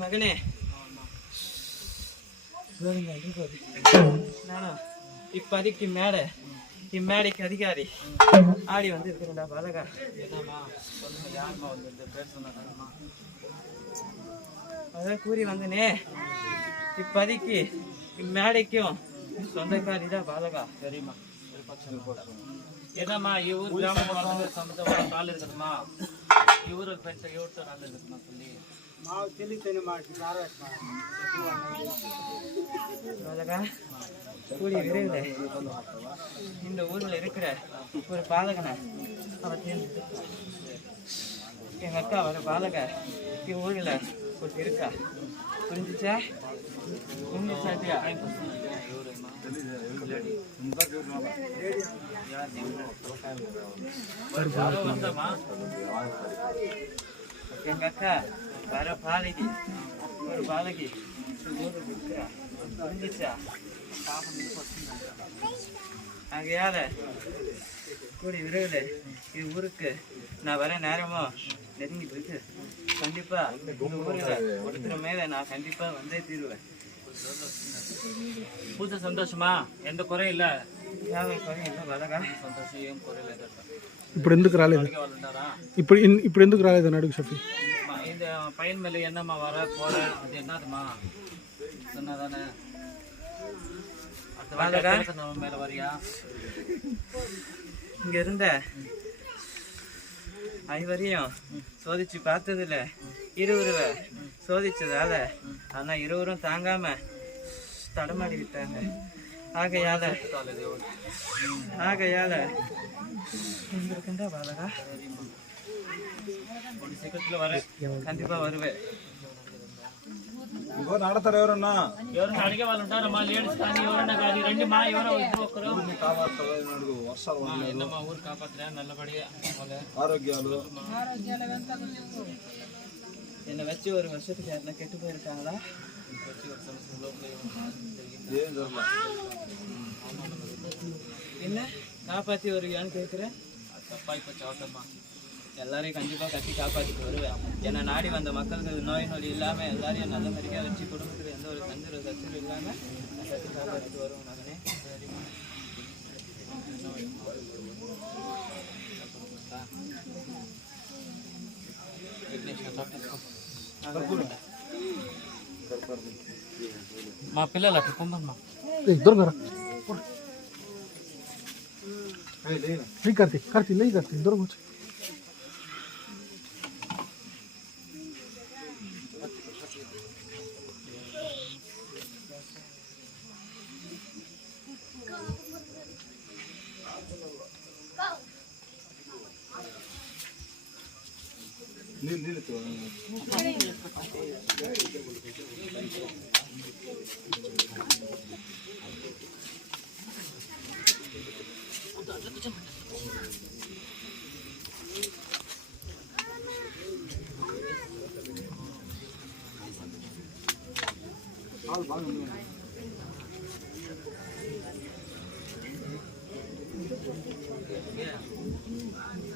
மகனே நானும் இப்பதிக்கு மேடை இம்மேடைக்கு அதிகாரி ஆடி வந்து இருக்கிறேன்டா பாலகா. அதான் கூறி வந்தனே, இப்பதிக்கு இம்மேடைக்கும் சொந்தக்காரிதான் பாலகா. சரிம்மா. ஏதாம்மா இவரு கிராமம் சம்பந்தம் கால் இருக்குதுமா, இவரு பெற்ற இவர்கிட்ட நாள் இருக்குமா சொல்லி கூடிய விரைவில் இந்த ஊர்ல இருக்கிற ஒரு பாலகனை அவன் எங்க அக்கா வர பாலக ஊர்ல ஒரு இருக்கா, புரிஞ்சுச்சா? புரிஞ்சுச்சாட்டியா? எங்க அக்கா வர பாலகி ஒரு பாலகி புரிஞ்சிச்சா? ஆகையால கூடி விரைவில் இது ஊருக்கு நான் வர நேரமோ நெருங்கி போயிட்டு கண்டிப்பா இந்த ஊரில் ஒருத்தர் மேல நான் கண்டிப்பா வந்தே தீருவேன். பூஜை சந்தோஷமா? எந்த குறையும் இல்லை. குறையும் இல்லை பாலகா, சந்தோஷம் ஏன் குறையில. ఇప్పుడు ఎందుకు రాలేదు? ఇప్పుడు ఎందుకు రాలేదని అడుగు షఫీ. இந்த பையன் மேல என்னம்மா வர போற அது என்னதுமா சொன்னாதானே மேல வரியா? இங்க இருந்த ஐவரையும் சோதிச்சு பார்த்ததுல இருவருவ சோதிச்சதால ஆனா இருவரும் தாங்காம தடமாடி விட்டாங்க. ஆகையால பாலகா சீக்கிரத்துல வர கண்டிப்பா வருவேன். నడతారు ఎవరన్నా ఎవరన్నా అడిగే వాళ్ళు ఉంటారమ్మా, లేడీస్ కానీ ఎవరన్నా కానీ రండి మా, ఎవరో ఇద్దరు ఒక్కరు என்னம்மா ஊர் காப்பாத்துறேன் நல்லபடியா ஆரோக்கியாలు என்னை வச்சு ஒரு வருஷத்துக்கு யாருன்னா கெட்டு போயிருக்காங்களா? என்ன காப்பாத்தி வருவியான்னு கேட்குறேன். தப்பா இப்போ சாப்பிட்டம்மா, எல்லாரையும் கண்டிப்பாக கட்டி காப்பாற்றிட்டு வருவேன். என்னை நாடி வந்த மக்களுக்கு நோய் நொடி இல்லாமல் எல்லாரையும் நல்ல மாதிரியாக வச்சு குடும்பத்தில் எந்த ஒரு தந்திர சச்சரும் இல்லாமல் நான் கட்டி காப்பாற்றிட்டு வருவேன் மகனே. சரிம்மா. మా పిల్లలు అక్కడ పొమ్మమ్మా. కార్తీ లే కార్తీ దూరం వచ్చి கேட்டீங்க